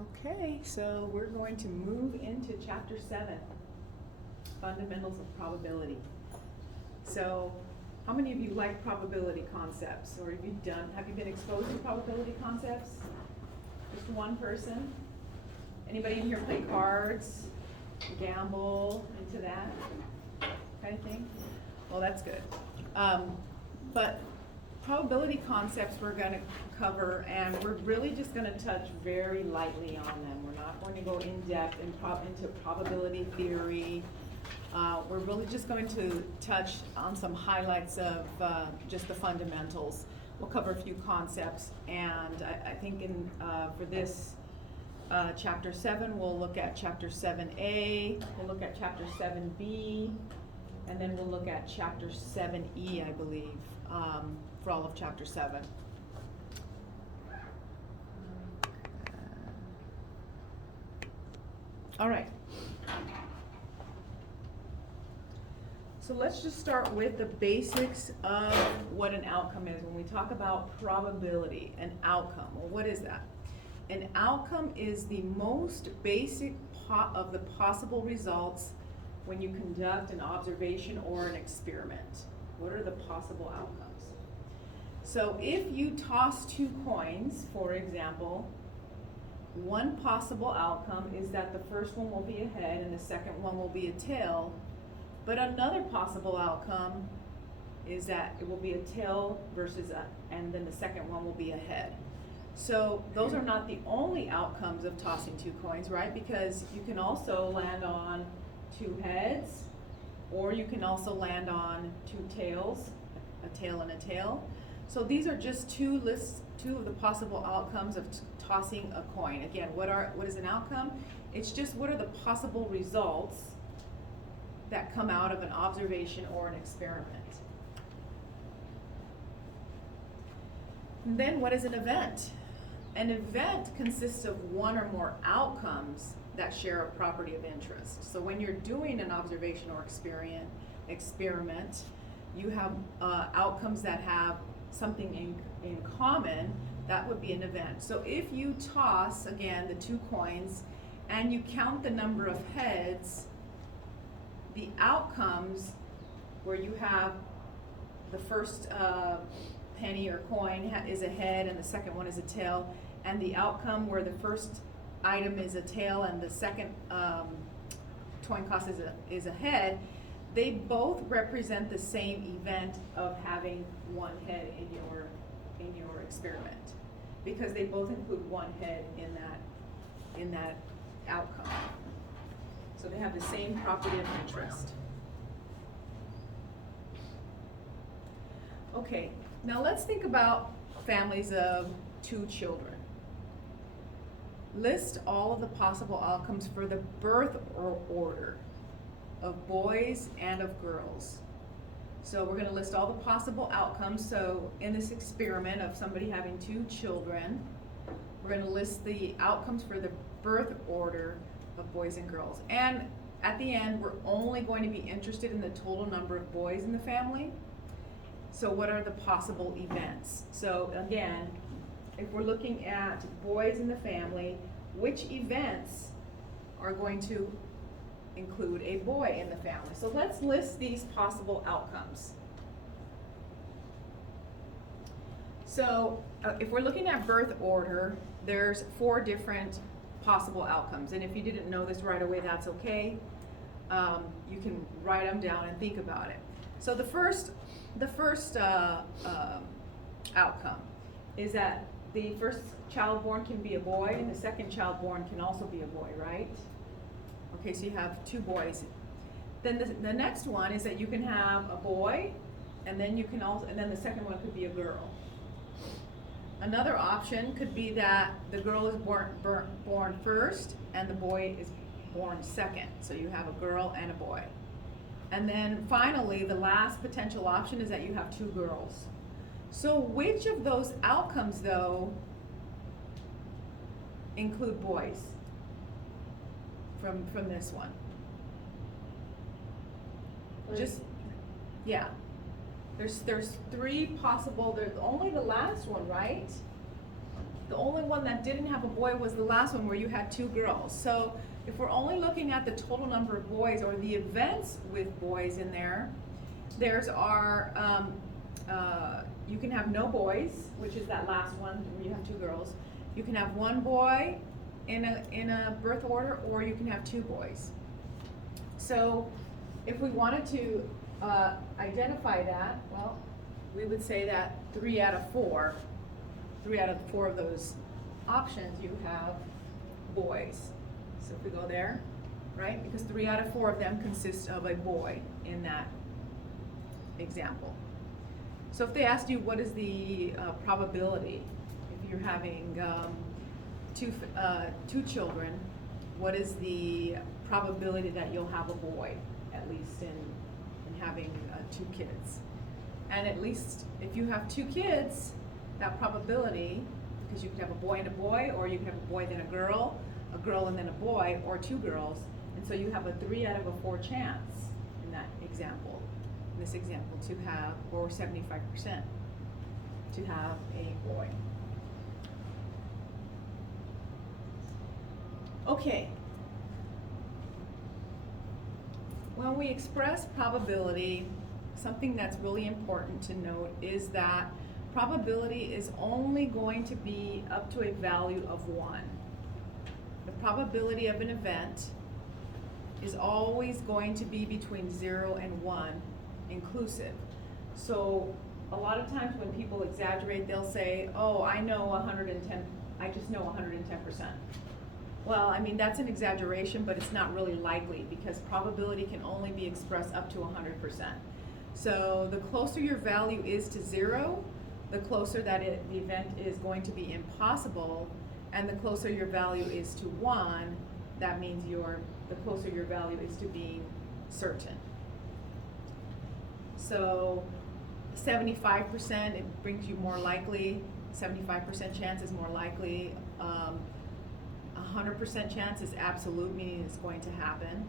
Okay, so we're going to move into chapter 7, Fundamentals of Probability. So, how many of you like probability concepts, or have you been exposed to probability concepts? Just one person? Anybody in here play cards, gamble, into that kind of thing? Well, that's good. But probability concepts we're going to cover, and we're really just going to touch very lightly on them. We're not going to go in depth into probability theory. We're really just going to touch on some highlights of just the fundamentals. We'll cover a few concepts, and I think for this chapter 7, we'll look at chapter 7a, we'll look at chapter 7b, and then we'll look at chapter 7e, I believe, for all of chapter 7. All right. So let's just start with the basics of what an outcome is. When we talk about probability, an outcome, well, what is that? An outcome is the most basic of the possible results when you conduct an observation or an experiment. What are the possible outcomes? So if you toss two coins, for example, one possible outcome is that the first one will be a head and the second one will be a tail. But another possible outcome is that it will be a tail and then the second one will be a head. So those are not the only outcomes of tossing two coins, right? Because you can also land on two heads, or you can also land on two tails, a tail and a tail. So these are just two of the possible outcomes of tossing a coin. Again, what is an outcome? It's just what are the possible results that come out of an observation or an experiment. And then what is an event? An event consists of one or more outcomes that share a property of interest. So when you're doing an observation or experiment, you have outcomes that have something in common. That would be an event. So if you toss, again, the two coins, and you count the number of heads, the outcomes where you have the first penny or coin is a head and the second one is a tail, and the outcome where the first item is a tail and the second coin cost is a head, they both represent the same event of having one head in your experiment, because they both include one head in that outcome. So they have the same property of interest. Okay, now let's think about families of two children. List all of the possible outcomes for the birth order of boys and of girls. So we're going to list all the possible outcomes. So in this experiment of somebody having two children, we're going to list the outcomes for the birth order of boys and girls. And at the end, we're only going to be interested in the total number of boys in the family. So what are the possible events? So again, if we're looking at boys in the family, which events are going to include a boy in the family? So let's list these possible outcomes. So if we're looking at birth order, there's 4 different possible outcomes. And if you didn't know this right away, that's okay. You can write them down and think about it. So the first outcome is that the first child born can be a boy and the second child born can also be a boy, right? Okay, so you have 2 boys. Then the next one is that you can have a boy, and then the second one could be a girl. Another option could be that the girl is born first and the boy is born second. So you have a girl and a boy. And then finally, the last potential option is that you have 2 girls. So which of those outcomes, though, include boys from this one? There's 3 possible. There's only the last one, right? The only one that didn't have a boy was the last one where you had 2 girls. So if we're only looking at the total number of boys or the events with boys in there, there's our, you can have no boys, which is that last one where you have 2 girls. You can have 1 boy in a birth order, or you can have 2 boys. So if we wanted to identify that, well, we would say that 3 out of 4 of those options you have boys. So if we go there, right, because 3 out of 4 of them consist of a boy in that example. So if they asked you what is the probability, if you're having two children, what is the probability that you'll have a boy, at least in having 2 kids? And at least if you have 2 kids, that probability, because you could have a boy and a boy, or you could have a boy then a girl and then a boy, or 2 girls, and so you have a 3 out of a 4 chance in that example, in this example, to have, or 75%, to have a boy. Okay. When we express probability, something that's really important to note is that probability is only going to be up to a value of 1. The probability of an event is always going to be between 0 and 1 inclusive. So a lot of times when people exaggerate, they'll say, oh, I know 110, I just know 110%. Well, I mean, that's an exaggeration, but it's not really likely, because probability can only be expressed up to 100%. So the closer your value is to 0, the closer that the event is going to be impossible, and the closer your value is to 1, that means the closer your value is to being certain. So 75%, it brings you more likely, 75% chance is more likely. 100% chance is absolute, meaning it's going to happen.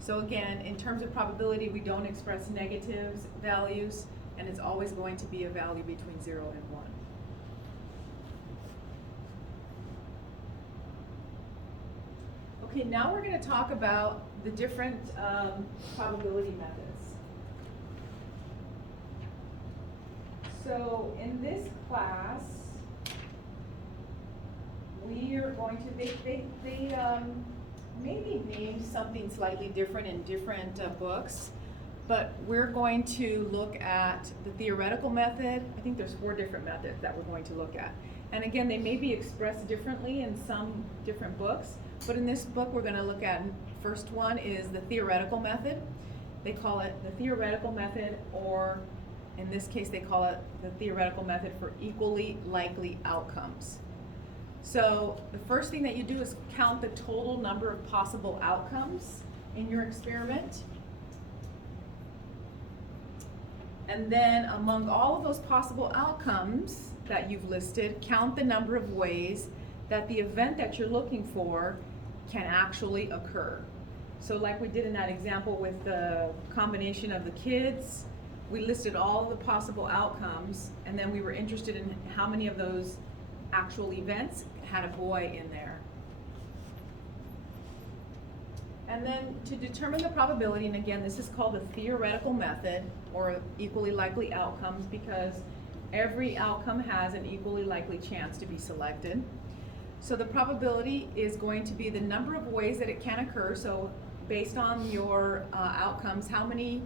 So again, in terms of probability, we don't express negatives values, and it's always going to be a value between 0 and 1. Okay, now we're going to talk about the different probability methods. So in this class, we are going to, they maybe named something slightly different in different books, but we're going to look at the theoretical method. I think there's 4 different methods that we're going to look at. And again, they may be expressed differently in some different books, but in this book we're going to look at, first one is the theoretical method. They call it the theoretical method, or in this case they call it the theoretical method for equally likely outcomes. So the first thing that you do is count the total number of possible outcomes in your experiment. And then among all of those possible outcomes that you've listed, count the number of ways that the event that you're looking for can actually occur. So like we did in that example with the combination of the kids, we listed all the possible outcomes, and then we were interested in how many of those actual events had a boy in there. And then to determine the probability, and again, this is called the theoretical method, or equally likely outcomes, because every outcome has an equally likely chance to be selected. So the probability is going to be the number of ways that it can occur. So based on your outcomes, how many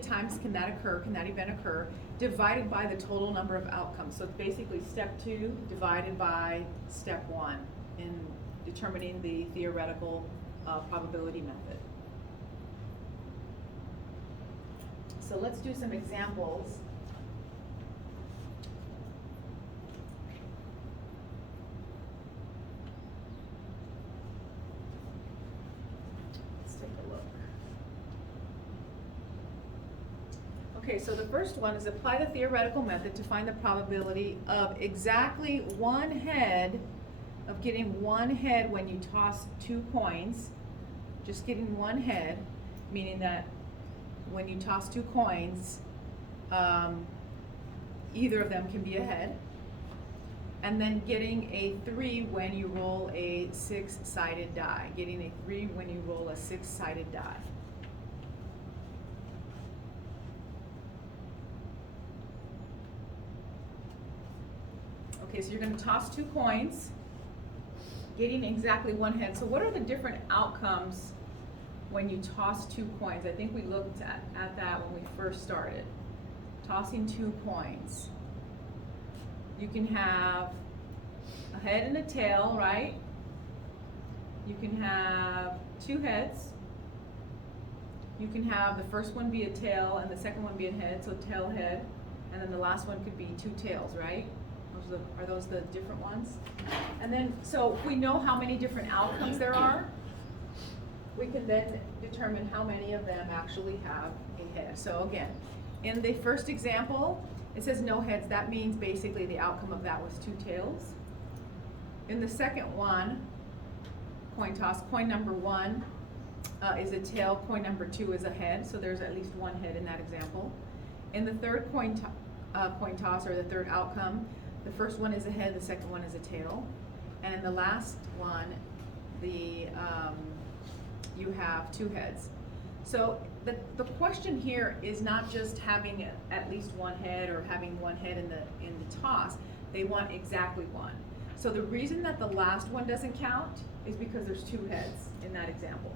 times can that occur, can that event occur, divided by the total number of outcomes. So it's basically step 2 divided by step 1 in determining the theoretical probability method. So let's do some examples. Let's take a look. Okay, so the first one is apply the theoretical method to find the probability of exactly one head, of getting one head when you toss 2 coins, just getting one head, meaning that when you toss 2 coins, either of them can be a head. and then getting a 3 when you roll a 6-sided die. Getting a 3 when you roll a 6-sided die. Okay, so you're going to toss 2 coins, getting exactly 1 head. So what are the different outcomes when you toss 2 coins? I think we looked at that when we first started. Tossing 2 coins. You can have a head and a tail, right? You can have 2 heads. You can have the first one be a tail and the second one be a head, so tail, head, and then the last one could be 2 tails, right? Are those the different ones? And then, so if we know how many different outcomes there are, we can then determine how many of them actually have a head. So again, in the first example, it says no heads. That means basically the outcome of that was 2 tails. In the second one, coin toss, coin number 1 is a tail, coin number 2 is a head, so there's at least 1 head in that example. In the third coin toss, or the third outcome, the first one is a head, the second one is a tail. And in the last one, you have 2 heads. So the question here is not just having at least 1 head or having 1 head in the toss. They want exactly 1. So the reason that the last one doesn't count is because there's 2 heads in that example.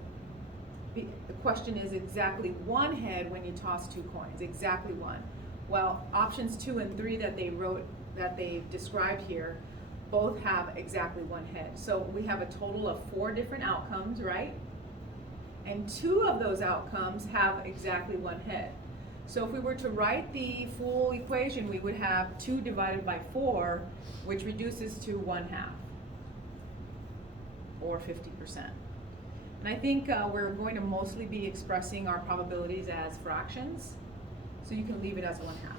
The question is exactly 1 head when you toss 2 coins, exactly 1. Well, options 2 and 3 that they described here both have exactly 1 head. So we have a total of 4 different outcomes, right? And 2 of those outcomes have exactly 1 head. So if we were to write the full equation, we would have 2 divided by 4, which reduces to 1/2, or 50%. And I think we're going to mostly be expressing our probabilities as fractions, so you can leave it as 1/2.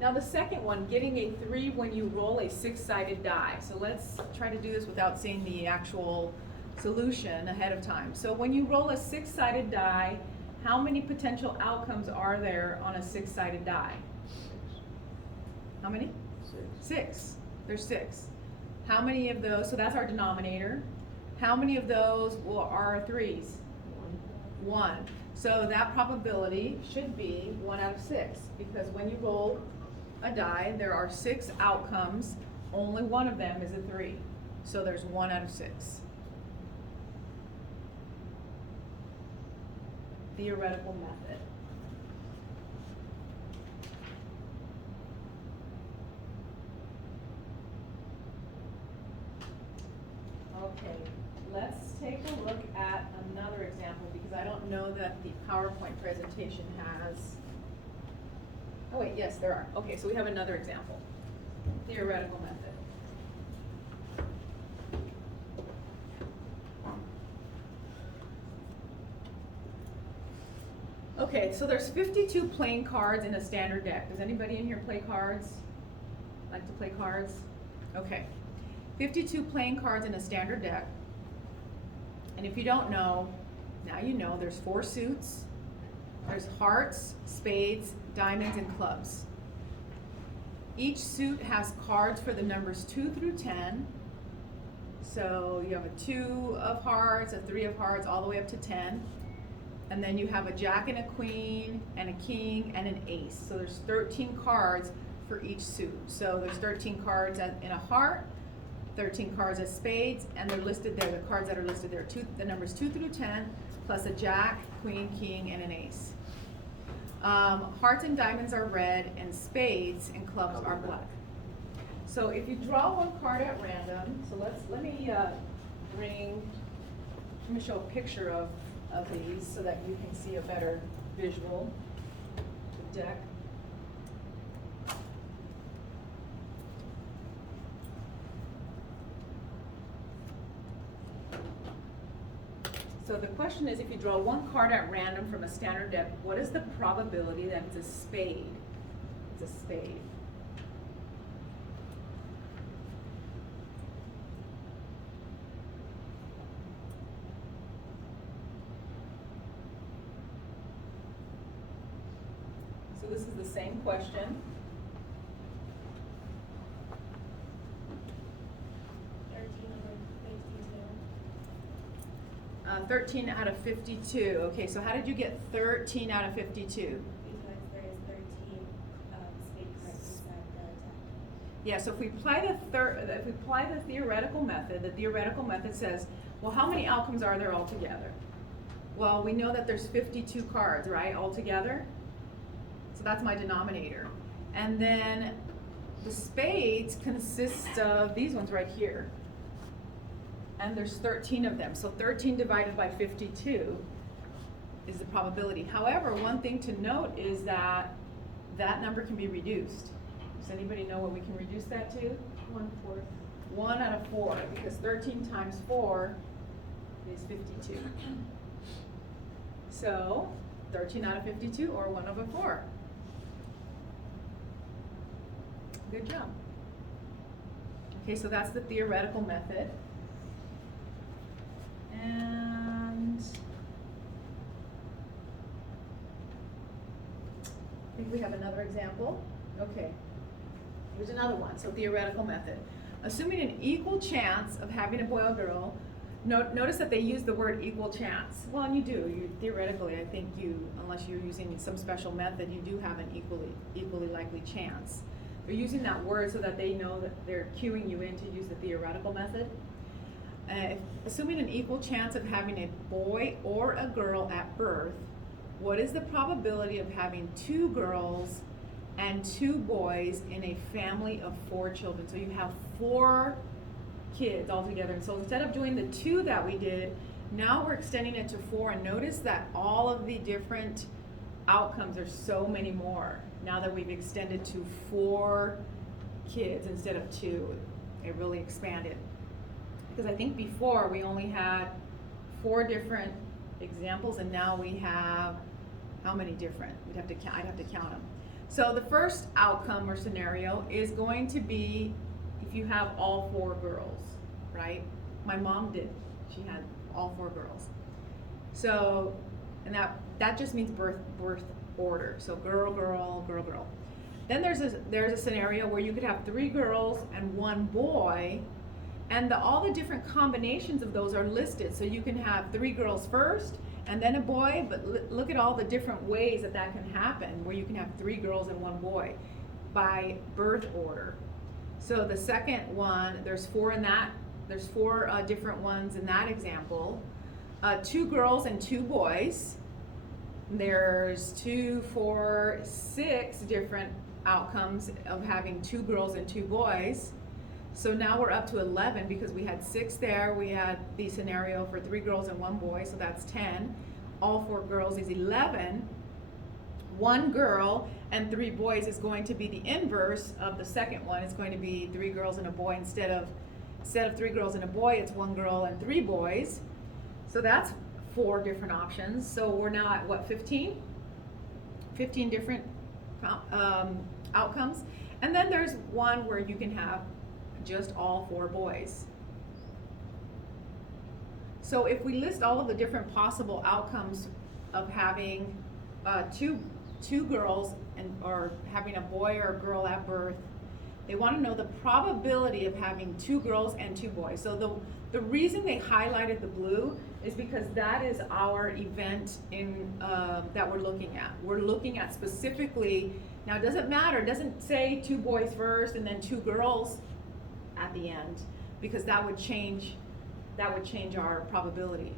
Now the second one, getting a 3 when you roll a 6-sided die. So let's try to do this without seeing the actual solution ahead of time. So when you roll a 6-sided die, how many potential outcomes are there on a 6-sided die? How many? 6. There's 6. How many of those, so that's our denominator. How many of those are 3s? 1. So that probability should be 1 out of 6, because when you roll a die, there are 6 outcomes, only 1 of them is a 3. So there's 1 out of 6. Theoretical method. Okay, let's take a look at another example, because I don't know that the PowerPoint presentation has. Oh wait, yes, there are. Okay, so we have another example. Theoretical method. Okay, so there's 52 playing cards in a standard deck. Does anybody in here play cards? Like to play cards? Okay. 52 playing cards in a standard deck. And if you don't know, now you know there's 4 suits. There's hearts, spades, diamonds, and clubs. Each suit has cards for the numbers 2 through 10. So you have a 2 of hearts, a 3 of hearts, all the way up to 10. And then you have a jack and a queen, and a king, and an ace. So there's 13 cards for each suit. So there's 13 cards in a heart, 13 cards as spades, and they're listed there. The cards that are listed there, the numbers 2 through 10, plus a jack, queen, king, and an ace. Hearts and diamonds are red, and spades and clubs are black. So if you draw 1 card at random, so let me show a picture of these so that you can see a better visual of the deck. So the question is, if you draw 1 card at random from a standard deck, what is the probability that it's a spade? It's a spade. So this is the same question. 13 out of 52. Okay, so how did you get 13 out of 52? Because there is 13 space right beside the tag. Yeah, so if we apply the theoretical method says, well, how many outcomes are there altogether? Well, we know that there's 52 cards, right, altogether? So that's my denominator. And then the spades consist of these ones right here. And there's 13 of them. So 13 divided by 52 is the probability. However, one thing to note is that that number can be reduced. Does anybody know what we can reduce that to? 1/4. 1 out of 4, because 13 times 4 is 52. So 13 out of 52, or 1 over 4. Good job. Okay, so that's the theoretical method. And I think we have another example. Okay, here's another one. So theoretical method. Assuming an equal chance of having a boy or girl, notice that they use the word equal chance. Well, and you do. You theoretically, I think unless you're using some special method, you do have an equally likely chance. They're using that word so that they know that they're cueing you in to use the theoretical method. Assuming an equal chance of having a boy or a girl at birth, what is the probability of having 2 girls and 2 boys in a family of 4 children? So you have 4 kids altogether. And so instead of doing the 2 that we did, now we're extending it to 4. And notice that all of the different outcomes are so many more. Now that we've extended to 4 kids instead of 2, it really expanded. Because I think before we only had 4 different examples, and now we have how many different? I'd have to count them. So the first outcome or scenario is going to be if you have all 4 girls, right? My mom did. She had all 4 girls. So, and that just means birth order. So girl, girl, girl, girl. Then there's a scenario where you could have 3 girls and 1 boy, and all the different combinations of those are listed. So you can have 3 girls first and then a boy, but look at all the different ways that can happen, where you can have 3 girls and 1 boy by birth order. So the second one, there's 4 in that. There's 4 different ones in that example. 2 girls and 2 boys. There's 2, 4, 6 different outcomes of having 2 girls and 2 boys. So now we're up to 11 because we had 6 there. We had the scenario for 3 girls and 1 boy, so that's 10. All 4 girls is 11. 1 girl and 3 boys is going to be the inverse of the second one. It's going to be 3 girls and a boy instead of 3 girls and a boy. It's 1 girl and 3 boys. So that's 4 different options. So we're now at what, 15? 15 different outcomes. And then there's one where you can have just all 4 boys. So if we list all of the different possible outcomes of having two girls or having a boy or a girl at birth, they want to know the probability of having 2 girls and 2 boys. So the reason they highlighted the blue is because that is our event that we're looking at. We're looking at specifically, now it doesn't matter, it doesn't say 2 boys first and then 2 girls at the end, because that would change our probability.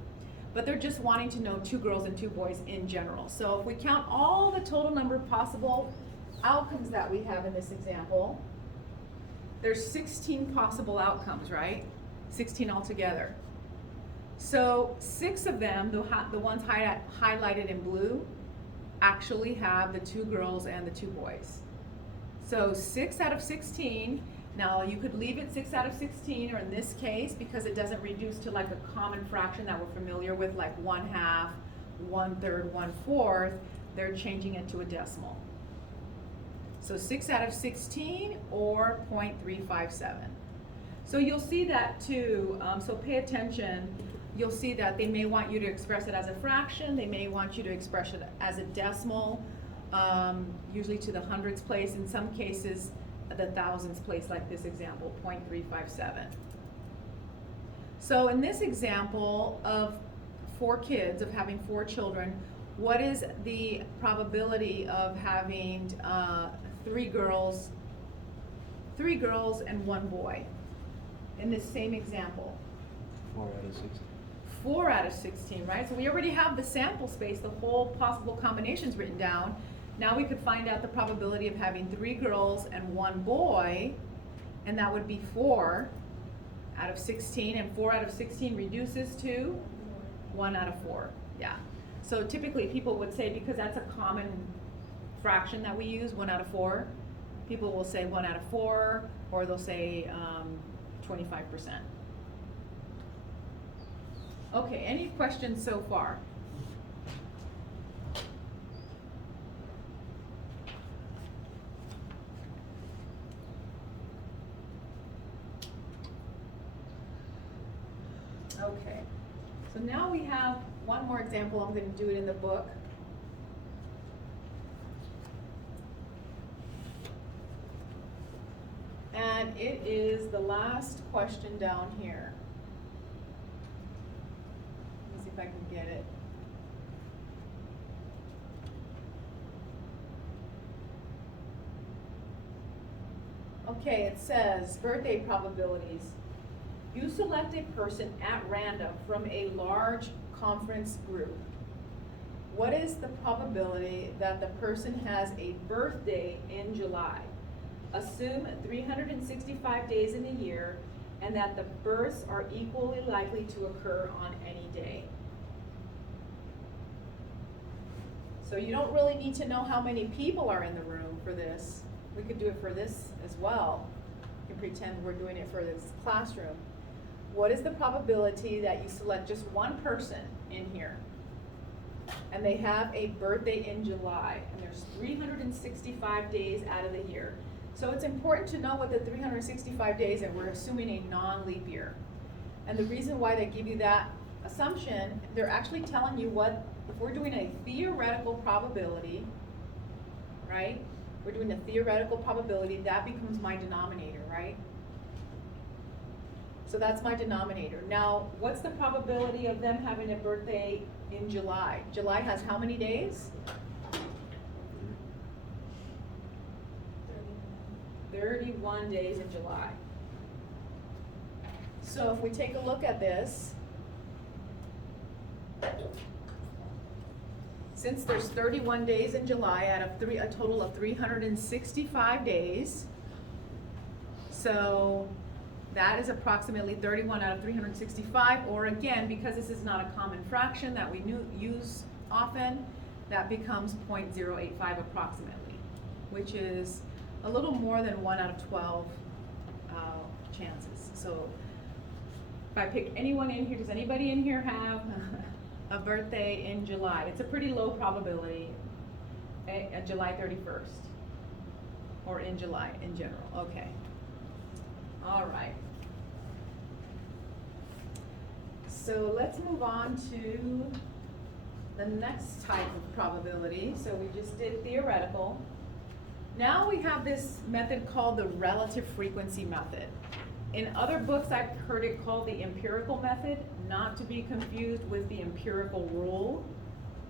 But they're just wanting to know 2 girls and 2 boys in general. So if we count all the total number of possible outcomes that we have in this example, there's 16 possible outcomes, right? 16 altogether. So 6 of them, the ones highlighted in blue, actually have the 2 girls and the 2 boys. So 6 out of 16. Now you could leave it 6 out of 16, or in this case, because it doesn't reduce to like a common fraction that we're familiar with, like 1/2, 1/3, 1/4, they're changing it to a decimal. So 6 out of 16 or 0.357. So you'll see that too, so pay attention. You'll see that they may want you to express it as a fraction, they may want you to express it as a decimal, usually to the hundreds place, in some cases the thousands place, like this example, 0.357. So in this example of 4 kids, of having 4 children, what is the probability of having 3 girls and 1 boy in this same example? 4 out of 16. 4 out of 16, right? So we already have the sample space, the whole possible combinations written down. Now we could find out the probability of having 3 girls and 1 boy, and that would be 4 out of 16, and 4 out of 16 reduces to 1 out of 4, yeah. So typically people would say, because that's a common fraction that we use, 1 out of 4, people will say 1 out of 4, or they'll say 25%. Okay, any questions so far? Okay, so now we have one more example. I'm going to do it in the book. And it is the last question down here. Let me see if I can get it. Okay, it says birthday probabilities. You select a person at random from a large conference group. What is the probability that the person has a birthday in July? Assume 365 days in a year and that the births are equally likely to occur on any day. So you don't really need to know how many people are in the room for this. We could do it for this as well. You can pretend we're doing it for this classroom. What is the probability that you select just one person in here and they have a birthday in July, and there's 365 days out of the year? So it's important to know what the 365 days, and we're assuming a non-leap year. And the reason why they give you that assumption, they're actually telling you what, if we're doing a theoretical probability, right? We're doing a theoretical probability, that becomes my denominator, right? So that's my denominator. Now, what's the probability of them having a birthday in July? July has how many days? 31 days in July. So if we take a look at this, since there's 31 days in July out of a total of 365 days, so that is approximately 31 out of 365, or again, because this is not a common fraction that we use often, that becomes 0.085 approximately, which is a little more than 1 out of 12 chances. So if I pick anyone in here, does anybody in here have a birthday in July? It's a pretty low probability, July 31st, or in July in general. Okay. All right. So let's move on to the next type of probability. So we just did theoretical. Now we have this method called the relative frequency method. In other books, I've heard it called the empirical method, not to be confused with the empirical rule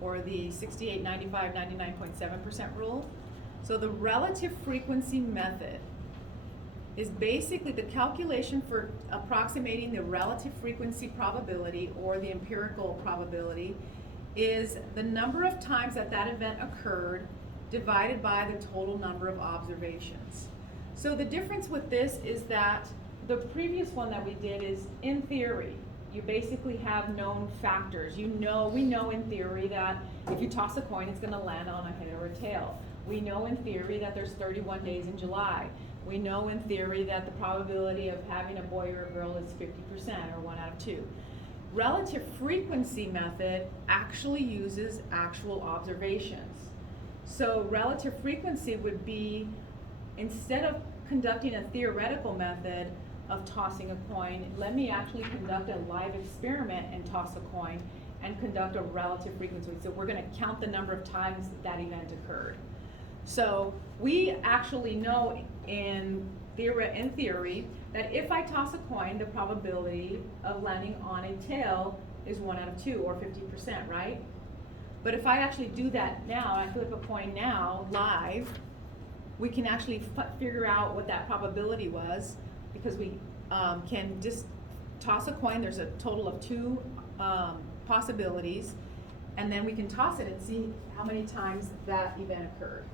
or the 68, 95, 99.7% rule. So the relative frequency method is basically the calculation for approximating the relative frequency probability, or the empirical probability, is the number of times that that event occurred divided by the total number of observations. So the difference with this is that the previous one that we did is in theory. You basically have known factors. We know in theory that if you toss a coin, it's going to land on a head or a tail. We know in theory that there's 31 days in July. We know in theory that the probability of having a boy or a girl is 50%, or 1 out of 2. Relative frequency method actually uses actual observations. So relative frequency would be, instead of conducting a theoretical method of tossing a coin, let me actually conduct a live experiment and toss a coin and conduct a relative frequency. So we're going to count the number of times that event occurred. So we actually know in theory that if I toss a coin, the probability of landing on a tail is 1 out of 2, or 50%, right? But if I actually do that now, I flip a coin now, live, we can actually figure out what that probability was, because we can just toss a coin. There's a total of 2 possibilities, and then we can toss it and see how many times that event occurred.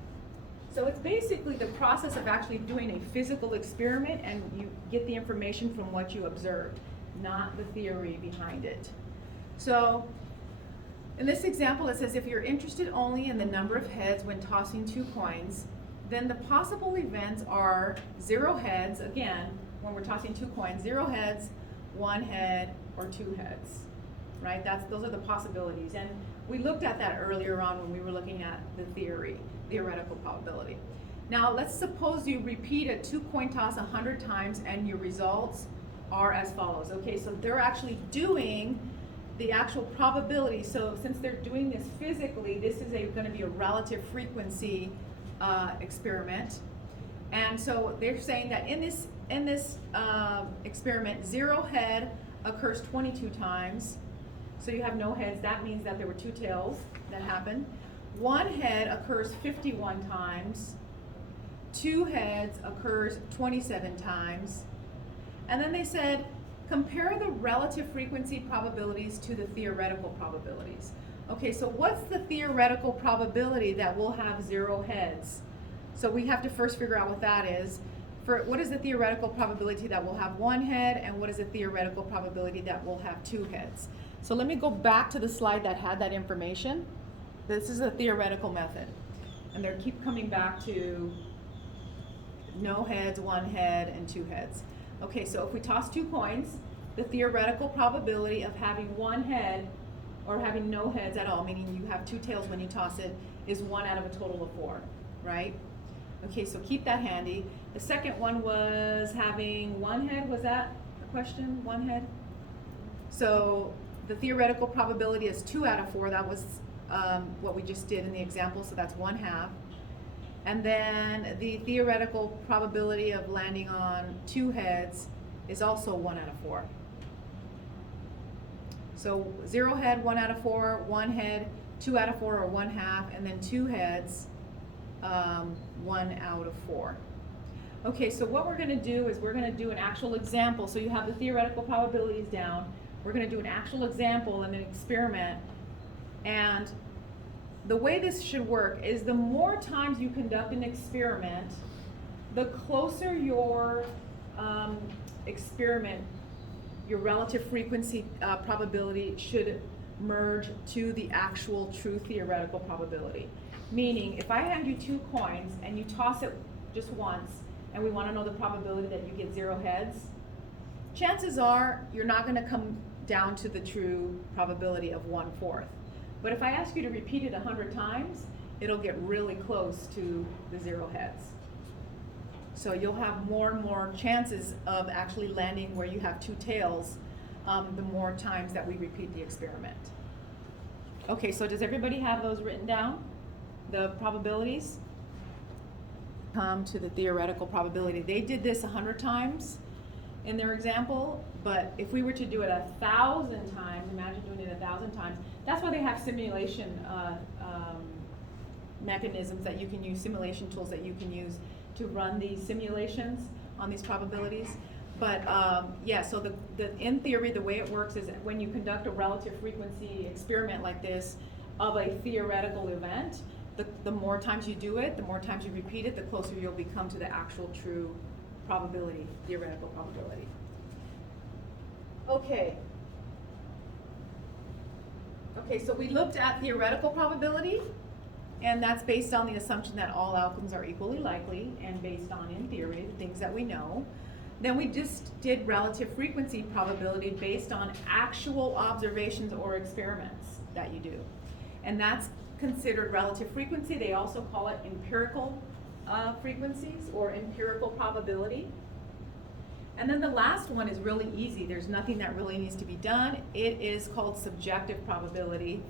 So it's basically the process of actually doing a physical experiment, and you get the information from what you observed, not the theory behind it. So in this example, it says if you're interested only in the number of heads when tossing 2 coins, then the possible events are 0 heads, again, when we're tossing 2 coins, 0 heads, 1 head, or 2 heads, right? Those are the possibilities. And we looked at that earlier on when we were looking at the theoretical probability. Now, let's suppose you repeat a 2 coin toss 100 times and your results are as follows. Okay, so they're actually doing the actual probability. So since they're doing this physically, this is going to be a relative frequency experiment. And so they're saying that in this experiment, 0 head occurs 22 times. So you have no heads. That means that there were 2 tails that happened. 1 head occurs 51 times. 2 heads occurs 27 times. And then they said, compare the relative frequency probabilities to the theoretical probabilities. Okay, so what's the theoretical probability that we'll have 0 heads? So we have to first figure out what that is. What is the theoretical probability that we'll have 1 head, and what is the theoretical probability that we'll have 2 heads? So let me go back to the slide that had that information. This is a theoretical method. And they keep coming back to no heads, 1 head, and 2 heads. Okay, so if we toss 2 coins, the theoretical probability of having 1 head or having no heads at all, meaning you have 2 tails when you toss it, is 1 out of a total of 4, right? Okay, so keep that handy. The second one was having 1 head. Was that a question? 1 head? So the theoretical probability is 2 out of 4. That was what we just did in the example, so that's 1/2. And then the theoretical probability of landing on 2 heads is also 1 out of 4. So 0 head, 1 out of 4, 1 head, 2 out of 4, or 1/2, and then 2 heads, 1 out of 4. Okay, so what we're going to do is we're going to do an actual example. So you have the theoretical probabilities down. We're going to do an actual example and an experiment. And the way this should work is the more times you conduct an experiment, the closer your experiment, your relative frequency probability should merge to the actual true theoretical probability. Meaning, if I hand you 2 coins and you toss it just once, and we want to know the probability that you get 0 heads, chances are you're not going to come down to the true probability of 1/4. But if I ask you to repeat it 100 times, it'll get really close to the 0 heads. So you'll have more and more chances of actually landing where you have 2 tails the more times that we repeat the experiment. Okay, so does everybody have those written down? The probabilities? Come to the theoretical probability. They did this 100 times in their example, but if we were to do it 1,000 times, imagine doing it 1,000 times. That's why they have simulation mechanisms that you can use, simulation tools that you can use to run these simulations on these probabilities. But yeah, so in theory, the way it works is that when you conduct a relative frequency experiment like this of a theoretical event, the more times you do it, the more times you repeat it, the closer you'll become to the actual true probability, theoretical probability. Okay. Okay, so we looked at theoretical probability, and that's based on the assumption that all outcomes are equally likely, and based on, in theory, the things that we know. Then we just did relative frequency probability based on actual observations or experiments that you do. And that's considered relative frequency. They also call it empirical frequencies or empirical probability. And then the last one is really easy. There's nothing that really needs to be done. It is called subjective probability,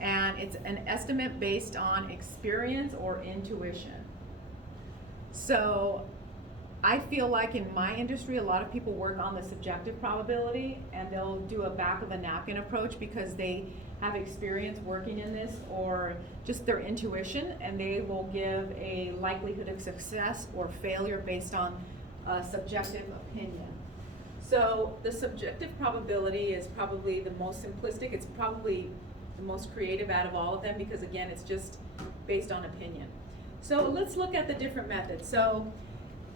and it's an estimate based on experience or intuition. So I feel like in my industry, a lot of people work on the subjective probability, and they'll do a back of a napkin approach because they have experience working in this or just their intuition, and they will give a likelihood of success or failure based on subjective opinion. So the subjective probability is probably the most simplistic. It's probably the most creative out of all of them because, again, it's just based on opinion. So let's look at the different methods. So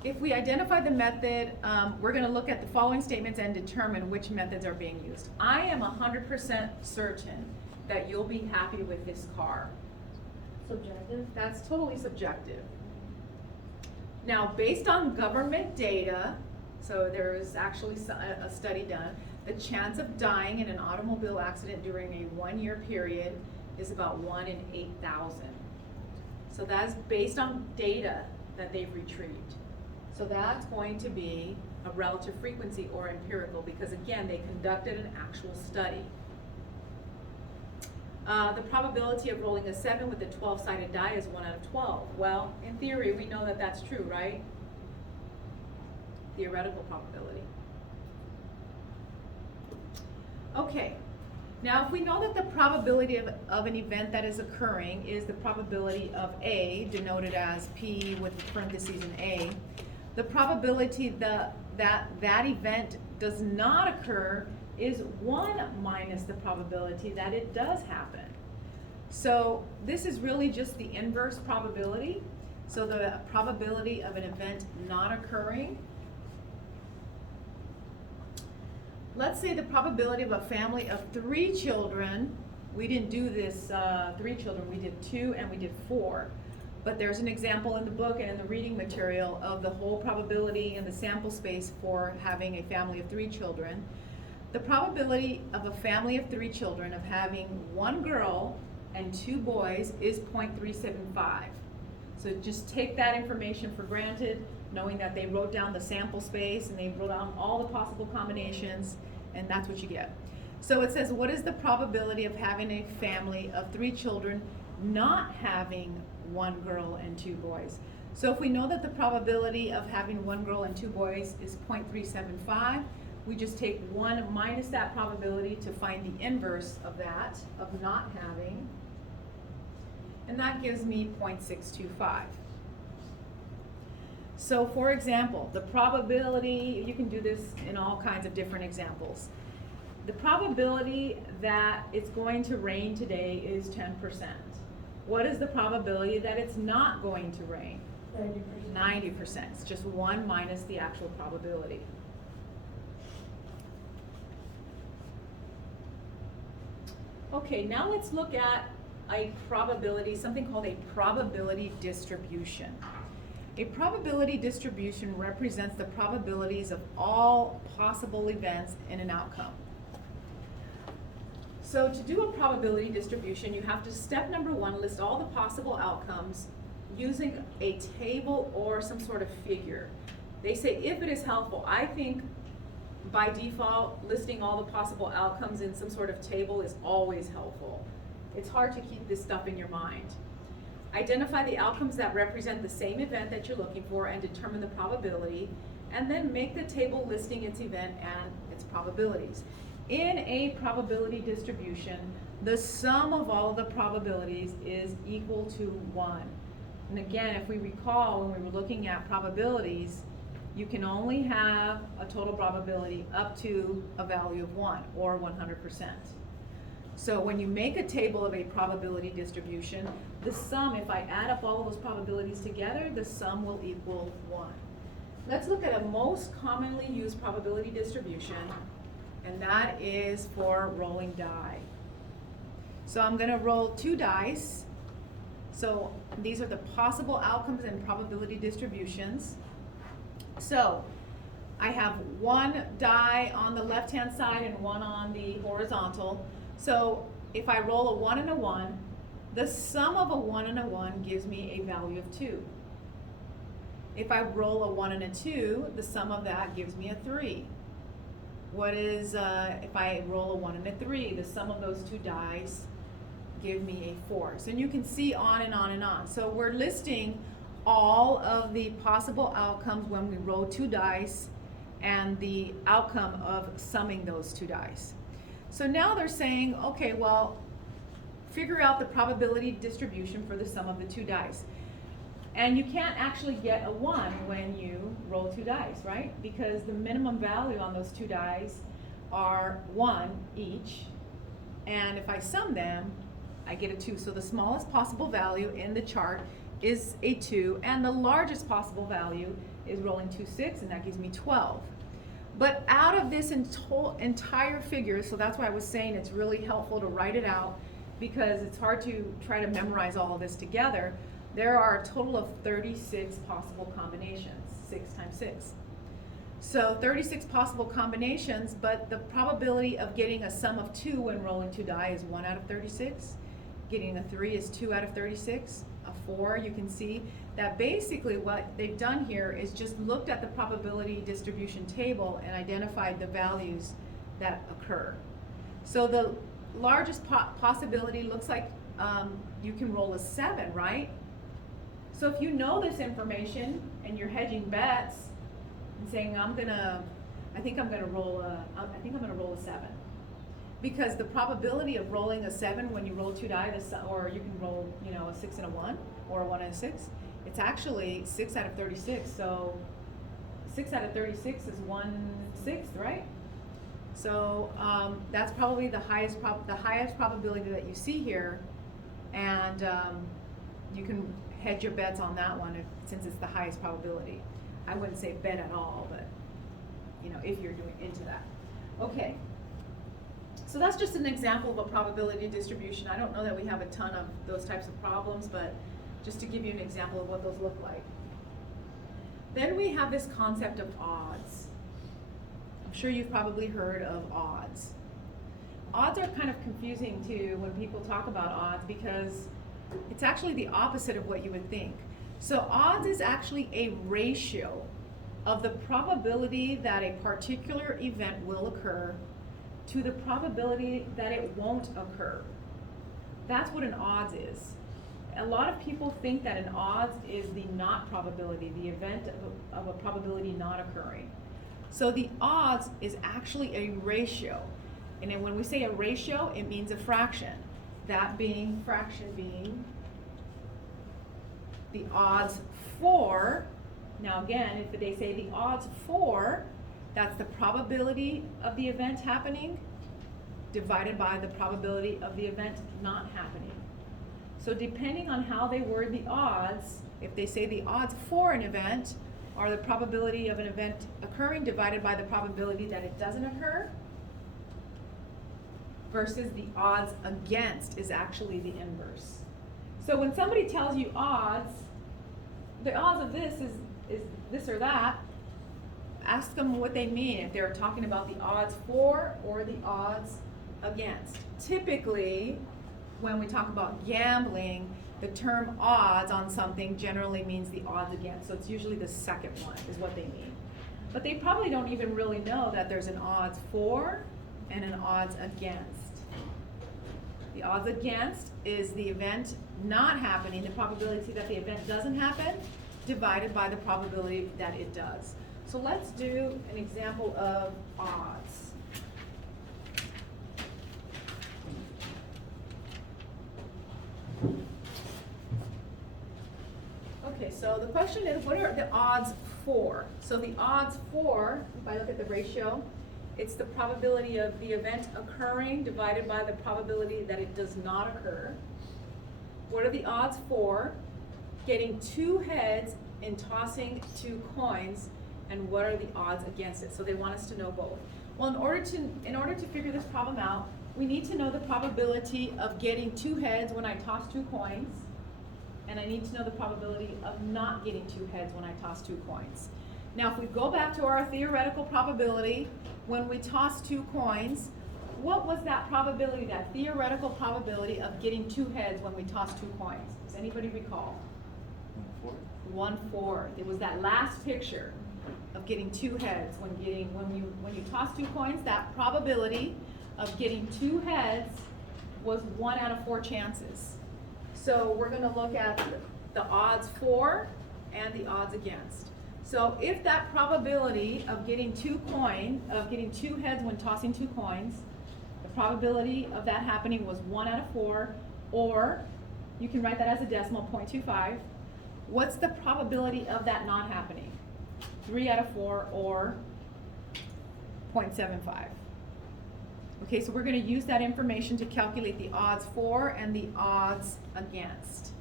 if we identify the method, we're going to look at the following statements and determine which methods are being used. I am 100% certain that you'll be happy with this car. Subjective? That's totally subjective. Now, based on government data, so there is actually a study done, the chance of dying in an automobile accident during a 1-year period is about 1 in 8,000. So that's based on data that they've retrieved. So that's going to be a relative frequency or empirical because, again, they conducted an actual study. The probability of rolling a 7 with a 12-sided die is 1 out of 12. Well, in theory, we know that that's true, right? Theoretical probability. Okay, now if we know that the probability of an event that is occurring is the probability of A, denoted as P with parentheses in A, the probability that event does not occur is 1 minus the probability that it does happen. So this is really just the inverse probability. So the probability of an event not occurring. Let's say the probability of a family of 3 children, we didn't do this 3 children, we did 2 and we did 4. But there's an example in the book and in the reading material of the whole probability in the sample space for having a family of 3 children. The probability of a family of 3 children of having 1 girl and 2 boys is 0.375. So just take that information for granted, knowing that they wrote down the sample space and they wrote down all the possible combinations, and that's what you get. So it says, what is the probability of having a family of 3 children not having 1 girl and 2 boys? So if we know that the probability of having 1 girl and 2 boys is 0.375, we just take 1 minus that probability to find the inverse of that, of not having, and that gives me 0.625. So for example, the probability, you can do this in all kinds of different examples. The probability that it's going to rain today is 10%. What is the probability that it's not going to rain? 90%. 90%. It's just 1 minus the actual probability. Okay, now let's look at a probability, something called a probability distribution. A probability distribution represents the probabilities of all possible events in an outcome. So to do a probability distribution, you have to, step number 1, list all the possible outcomes using a table or some sort of figure. They say if it is helpful, I think by default, listing all the possible outcomes in some sort of table is always helpful. It's hard to keep this stuff in your mind. Identify the outcomes that represent the same event that you're looking for and determine the probability, and then make the table listing its event and its probabilities. In a probability distribution, the sum of all of the probabilities is equal to 1. And again, if we recall when we were looking at probabilities, you can only have a total probability up to a value of 1 or 100%. So when you make a table of a probability distribution, the sum, if I add up all of those probabilities together, the sum will equal 1. Let's look at a most commonly used probability distribution, and that is for rolling die. So I'm going to roll 2 dice. So these are the possible outcomes and probability distributions. So I have 1 die on the left-hand side and 1 on the horizontal. So if I roll a 1 and a 1, the sum of a 1 and a 1 gives me a value of 2. If I roll a 1 and a 2, the sum of that gives me a 3. What is, if I roll a 1 and a 3, the sum of those 2 dice give me a 4. So you can see on and on and on. So we're listing all of the possible outcomes when we roll 2 dice and the outcome of summing those 2 dice. So now they're saying, okay, well, figure out the probability distribution for the sum of the 2 dice. And you can't actually get a 1 when you roll 2 dice, right? Because the minimum value on those 2 dice are 1 each. And if I sum them, I get a 2. So the smallest possible value in the chart is a 2, and the largest possible value is rolling 2 6, and that gives me 12. But out of this entire figure, so that's why I was saying it's really helpful to write it out, because it's hard to try to memorize all of this together. There are a total of 36 possible combinations, 6 times 6. So 36 possible combinations, but the probability of getting a sum of 2 when rolling 2 die is 1 out of 36. Getting a 3 is 2 out of 36. A 4, you can see that basically what they've done here is just looked at the probability distribution table and identified the values that occur. So the largest possibility looks like you can roll a 7, right? So if you know this information and you're hedging bets and saying, I think I'm gonna roll a 7. Because the probability of rolling a 7 when you roll 2 die, or you can roll, a 6 and a 1, or a 1 and a 6, it's actually 6 out of 36. So 6 out of 36 is 1/6, right? So that's probably the highest probability that you see here, and you can hedge your bets on that one since it's the highest probability. I wouldn't say bet at all, but if you're doing into that. Okay. So that's just an example of a probability distribution. I don't know that we have a ton of those types of problems, but just to give you an example of what those look like. Then we have this concept of odds. I'm sure you've probably heard of odds. Odds are kind of confusing too when people talk about odds, because it's actually the opposite of what you would think. So odds is actually a ratio of the probability that a particular event will occur to the probability that it won't occur. That's what an odds is. A lot of people think that an odds is the not probability, the event of a probability not occurring. So the odds is actually a ratio. And then when we say a ratio, it means a fraction. That being, fraction being the odds for, now again, if they say the odds for, that's the probability of the event happening divided by the probability of the event not happening. So depending on how they word the odds, if they say the odds for an event are the probability of an event occurring divided by the probability that it doesn't occur, versus the odds against is actually the inverse. So when somebody tells you odds, the odds of this is this or that, ask them what they mean, if they're talking about the odds for or the odds against. Typically, when we talk about gambling, the term odds on something generally means the odds against. So it's usually the second one is what they mean. But they probably don't even really know that there's an odds for and an odds against. The odds against is the event not happening, the probability that the event doesn't happen, divided by the probability that it does. So let's do an example of odds. Okay, so the question is, what are the odds for? So the odds for, if I look at the ratio, it's the probability of the event occurring divided by the probability that it does not occur. What are the odds for getting 2 heads in tossing 2 coins, and what are the odds against it? So they want us to know both. Well, in order to figure this problem out, we need to know the probability of getting 2 heads when I toss 2 coins, and I need to know the probability of not getting 2 heads when I toss 2 coins. Now, if we go back to our theoretical probability, when we toss 2 coins, what was that probability, that theoretical probability of getting 2 heads when we toss 2 coins? Does anybody recall? 1/4. It was that last picture of getting 2 heads when you toss 2 coins. That probability of getting 2 heads was 1 out of 4 chances. So we're going to look at the odds for and the odds against. So if that probability of getting two heads when tossing two coins, the probability of that happening was 1 out of 4, or you can write that as a decimal, 0.25. What's the probability of that not happening? 3 out of 4 or 0.75. Okay, so we're going to use that information to calculate the odds for and the odds against.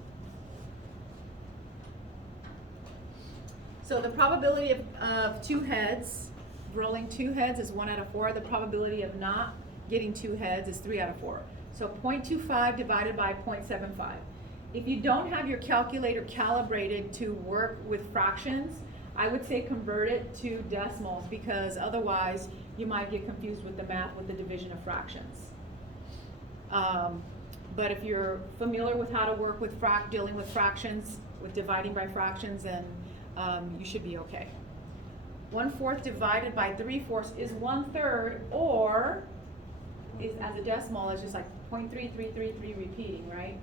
So the probability of two heads, rolling two heads is 1 out of 4. The probability of not getting two heads is 3 out of 4. So 0.25 divided by 0.75. If you don't have your calculator calibrated to work with fractions, I would say convert it to decimals, because otherwise you might get confused with the math with the division of fractions. But if you're familiar with how to work with dealing with fractions, with dividing by fractions, then you should be okay. 1/4 divided by 3/4 is 1/3, or is as a decimal, it's just like 0.3333 repeating, right?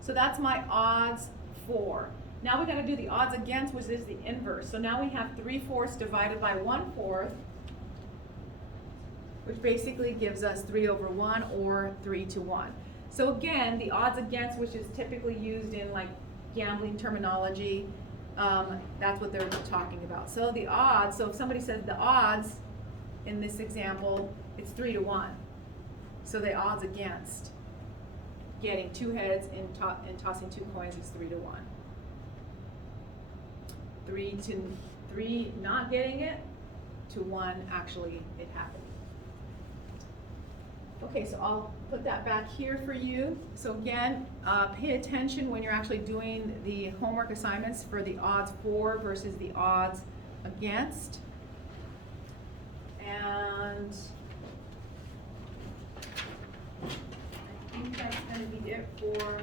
So that's my odds for. Now we gotta do the odds against, which is the inverse. So now we have 3/4 divided by 1/4, which basically gives us 3/1 or 3-1. So again, the odds against, which is typically used in like gambling terminology, that's what they're talking about. So the odds, so if somebody says the odds in this example, it's 3-1. So the odds against getting two heads and tossing two coins is 3-1. 3 not getting it, to 1 actually it happened. Okay, so I'll put that back here for you. So again, pay attention when you're actually doing the homework assignments for the odds for versus the odds against. And I think that's going to be it for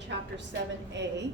chapter 7A.